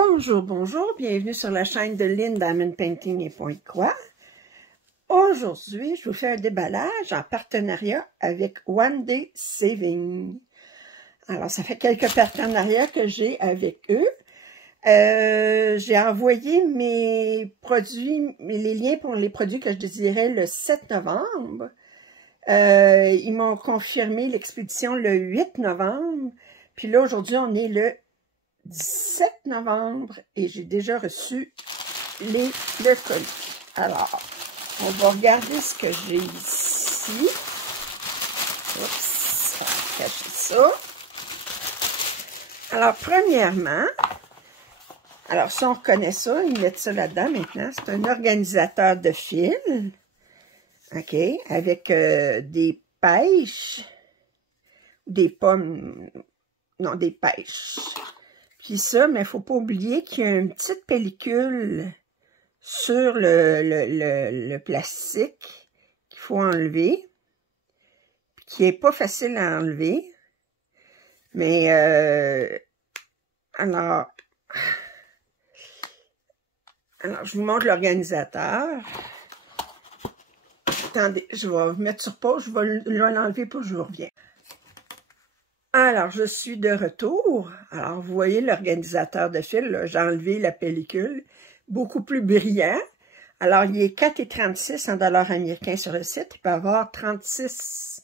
Bonjour, bonjour, bienvenue sur la chaîne de Lynn Diamond Painting et Pointe-Croix. Aujourd'hui, je vous fais un déballage en partenariat avec One Day Saving. Alors, ça fait quelques partenariats que j'ai avec eux. J'ai envoyé mes produits, les liens pour les produits que je désirais le 7 novembre. Ils m'ont confirmé l'expédition le 8 novembre. Puis là, aujourd'hui, on est le 17 novembre et j'ai déjà reçu le colis. Alors, on va regarder ce que j'ai ici. Oups, on va cacher ça. Alors, premièrement, alors ça, on reconnaît ça, ils mettent ça là-dedans maintenant. C'est un organisateur de fils, OK, avec des pêches, des pommes, non, des pêches. Puis ça, mais il ne faut pas oublier qu'il y a une petite pellicule sur le plastique qu'il faut enlever, qui n'est pas facile à enlever. Mais, alors, je vous montre l'organisateur. Attendez, je vais mettre sur pause, je vais l'enlever pour je vous reviens. Alors, je suis de retour. Alors, vous voyez l'organisateur de fil, j'ai enlevé la pellicule, beaucoup plus brillant. Alors, il est 4,36 en dollars américains sur le site. Il peut avoir 36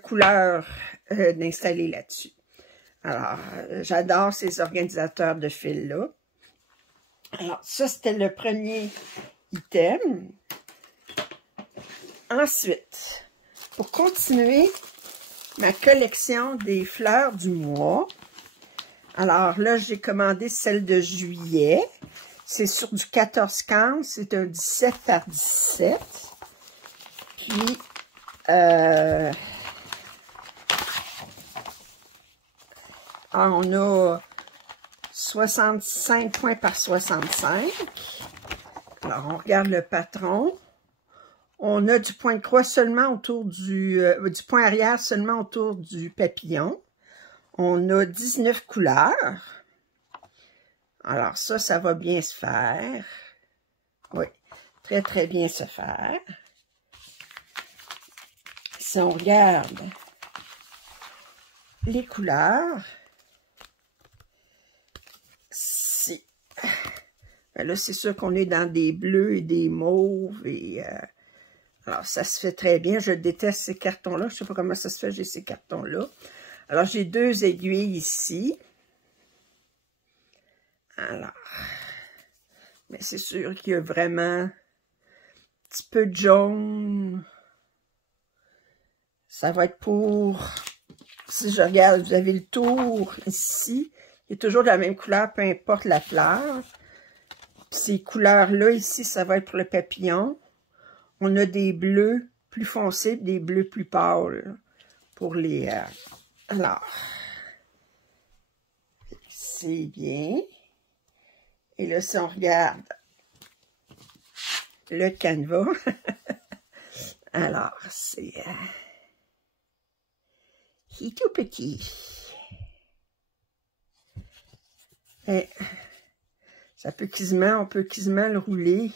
couleurs d'installer là-dessus. Alors, j'adore ces organisateurs de fil-là. Alors, ça, c'était le premier item. Ensuite, pour continuer ma collection des fleurs du mois, alors là, j'ai commandé celle de juillet. C'est sur du 14-15, c'est un 17 par 17. Puis, on a 65 points par 65. Alors, on regarde le patron. On a du point de croix seulement autour du point arrière seulement autour du papillon. On a 19 couleurs. Alors ça, ça va bien se faire. Oui, très très bien se faire. Si on regarde les couleurs, si. Là, c'est sûr qu'on est dans des bleus et des mauves et... alors, ça se fait très bien. Je déteste ces cartons-là. Je ne sais pas comment ça se fait, j'ai ces cartons-là. Alors, j'ai deux aiguilles ici. Alors, mais c'est sûr qu'il y a vraiment un petit peu de jaune. Ça va être pour... Si je regarde, vous avez le tour ici. Il est toujours de la même couleur, peu importe la fleur. Puis ces couleurs-là, ici, ça va être pour le papillon. On a des bleus plus foncés, des bleus plus pâles pour les... alors, c'est bien. Et là, si on regarde le canevas, alors, c'est... il est tout petit. Et ça peut quasiment, on peut quasiment le rouler.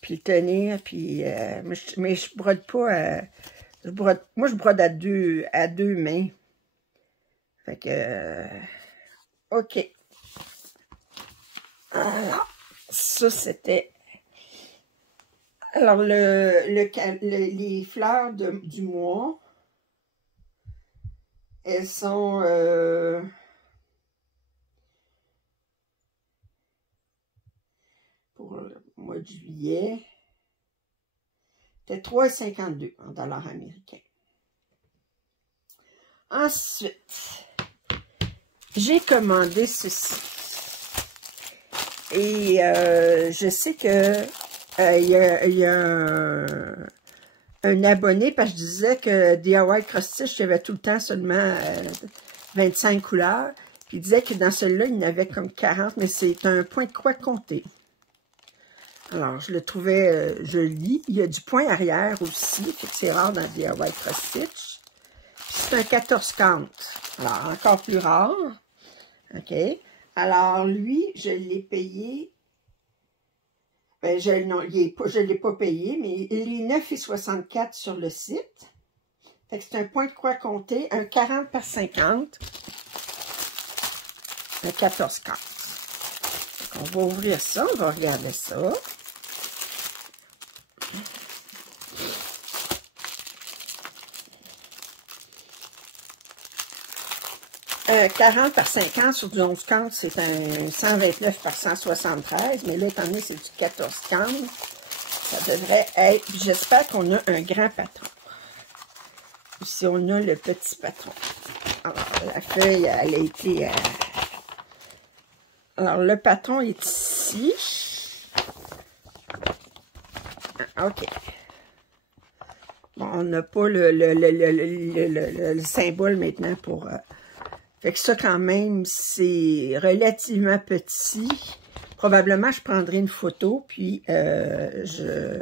Puis le tenir, puis... mais je brode pas... moi, je brode à deux mains. Fait que... OK. Alors, ça, c'était... Alors, les fleurs du mois, elles sont... pour le mois de juillet, c'était 3,52 en dollars américains. Ensuite, j'ai commandé ceci. Et je sais que il y a un abonné, parce que je disais que DIY Cross Stitch, il y avait tout le temps seulement 25 couleurs. Il disait que dans celui-là, il y en avait comme 40, mais c'est un point de croix compté. Alors, je le trouvais joli. Il y a du point arrière aussi, c'est rare dans DIY Cross Stitch. C'est un 14-40. Alors, encore plus rare. OK? Alors, lui, je l'ai payé. Ben, je ne l'ai pas payé, mais il est 9,64 sur le site. Fait que c'est un point de croix compté, un 40 par 50, un 14 cases. On va ouvrir ça, on va regarder ça. Un 40 par 50 sur du 11 cantes, c'est un 129 par 173, mais là, étant donné que c'est du 14 cantes, ça devrait être, j'espère qu'on a un grand patron. Ici, on a le petit patron. Alors, la feuille, elle a été... Alors, le patron est ici. OK. Bon, on n'a pas le symbole maintenant pour... Fait que ça, quand même, c'est relativement petit. Probablement, je prendrai une photo, puis je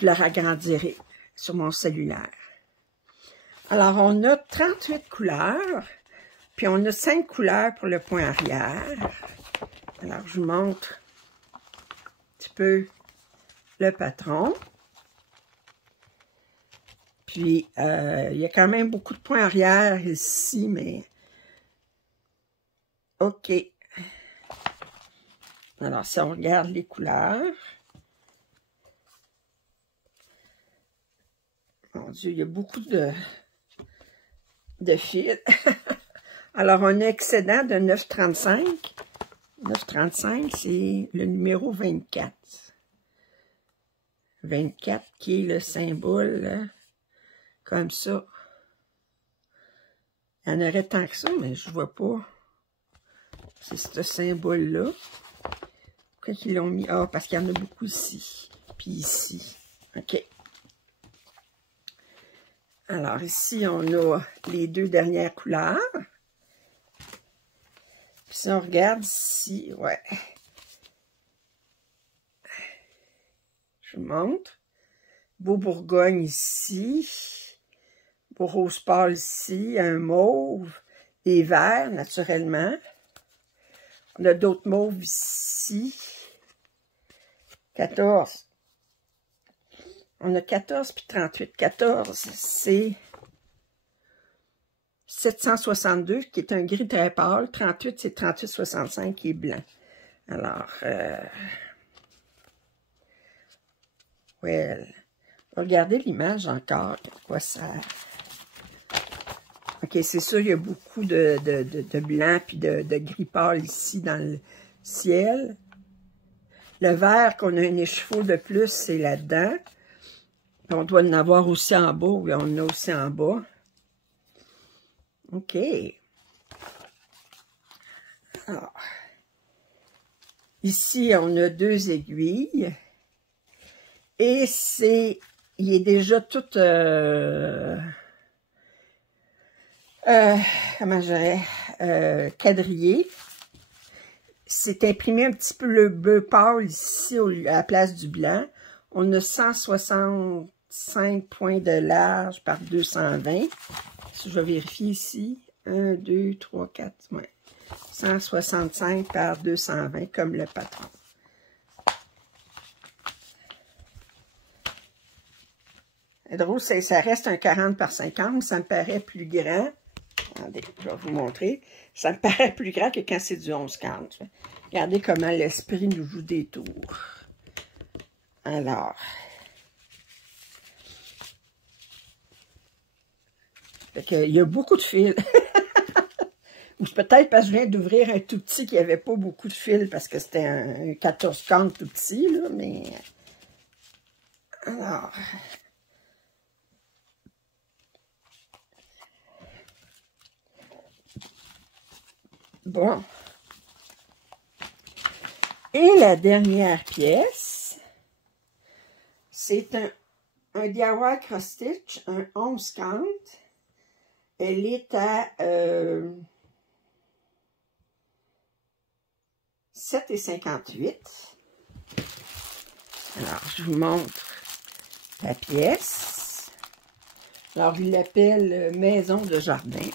la agrandirai sur mon cellulaire. Alors, on a 38 couleurs, puis on a 5 couleurs pour le point arrière. Alors, je vous montre un petit peu le patron. Puis, il y a quand même beaucoup de points arrière ici, mais... OK. Alors, si on regarde les couleurs... Mon Dieu, il y a beaucoup de fils. Alors, on a excédent de 9,35. 9,35, c'est le numéro 24. 24 qui est le symbole... Là. Comme ça. Il y en aurait tant que ça, mais je ne vois pas. C'est ce symbole-là. Pourquoi ils l'ont mis? Ah, parce qu'il y en a beaucoup ici. Puis ici. OK. Alors, ici, on a les deux dernières couleurs. Puis si on regarde ici, ouais. Je vous montre. Beau Bourgogne ici. Beau rose pâle ici, un mauve, des verts, naturellement. On a d'autres mauves ici. 14. On a 14 puis 38. 14, c'est 762, qui est un gris très pâle. 38, c'est 38,65, qui est blanc. Alors, well, regardez l'image encore, à quoi ça... OK, c'est sûr, il y a beaucoup de blanc puis de gris pâle ici dans le ciel. Le vert qu'on a un écheveau de plus, c'est là-dedans. On doit en avoir aussi en bas. Oui, on en a aussi en bas. OK. Alors, ici, on a 2 aiguilles. Et c'est... Il est déjà tout... comment je dirais, quadrillé. C'est imprimé un petit peu le bleu pâle ici à la place du blanc. On a 165 points de large par 220. Si je vérifie ici, 1, 2, 3, 4, ouais. 165 par 220 comme le patron. C'est drôle, ça reste un 40 par 50, ça me paraît plus grand. Attendez, je vais vous montrer. Ça me paraît plus grand que quand c'est du 11-40. Regardez comment l'esprit nous joue des tours. Alors. Fait que, il y a beaucoup de fils. Peut-être parce que je viens d'ouvrir un tout petit qui n'avait pas beaucoup de fils parce que c'était un 14-40 tout petit, là, mais... Alors... Bon. Et la dernière pièce, c'est un DIY cross stitch, un 11-40. Elle est à 7,58. Alors, je vous montre la pièce. Alors, il l'appelle maison de jardin.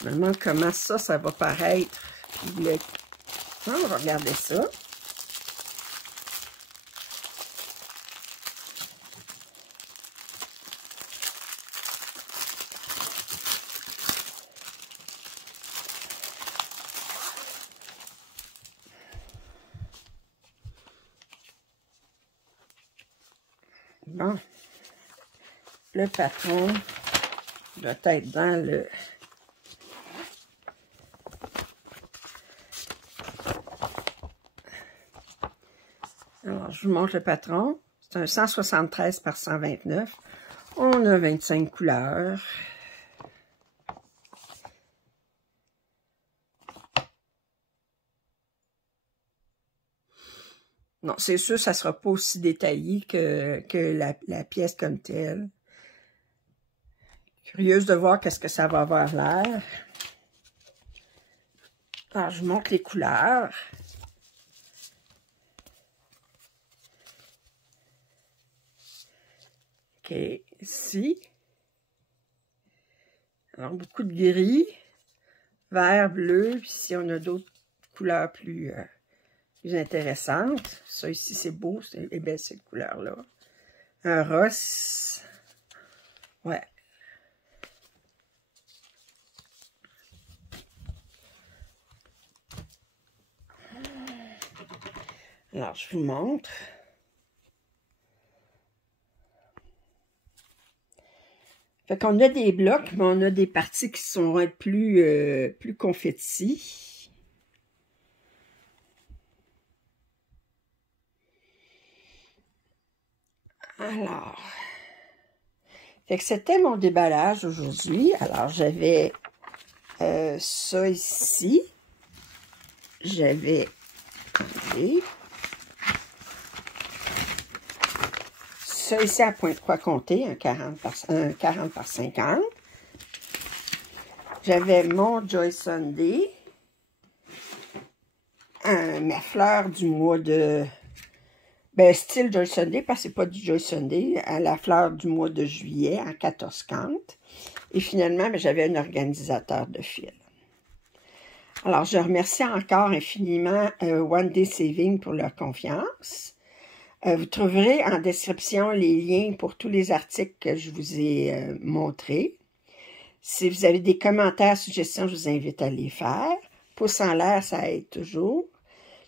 Je me demande comment ça va paraître. On va regarder ça. Bon, le patron doit être dans le... Alors, je vous montre le patron. C'est un 173 par 129. On a 25 couleurs. Non, c'est sûr, ça ne sera pas aussi détaillé que la pièce comme telle. Curieuse de voir qu'est-ce que ça va avoir l'air. Alors, je vous montre les couleurs. OK, ici. Alors, beaucoup de gris, vert, bleu. Puis ici, on a d'autres couleurs plus intéressantes. Ça ici, c'est beau, c'est belle cette couleur-là. Un rose. Ouais. Alors, je vous montre. Fait qu'on a des blocs, mais on a des parties qui sont plus confettis. Alors, fait que c'était mon déballage aujourd'hui. Alors, j'avais ça ici. J'avais ça ici à point de croix compté, un 40 par 50. J'avais mon Joy Sunday, ma fleur du mois de... Ben, style Joy Sunday, parce que c'est pas du Joy Sunday, à la fleur du mois de juillet, en 14 cantes. Et finalement, ben, j'avais un organisateur de fil. Alors, je remercie encore infiniment One Day Saving pour leur confiance. Vous trouverez en description les liens pour tous les articles que je vous ai montrés. Si vous avez des commentaires, suggestions, je vous invite à les faire. Pouce en l'air, ça aide toujours.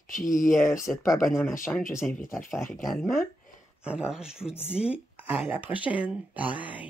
Puis, si vous n'êtes pas abonné à ma chaîne, je vous invite à le faire également. Alors, je vous dis à la prochaine. Bye!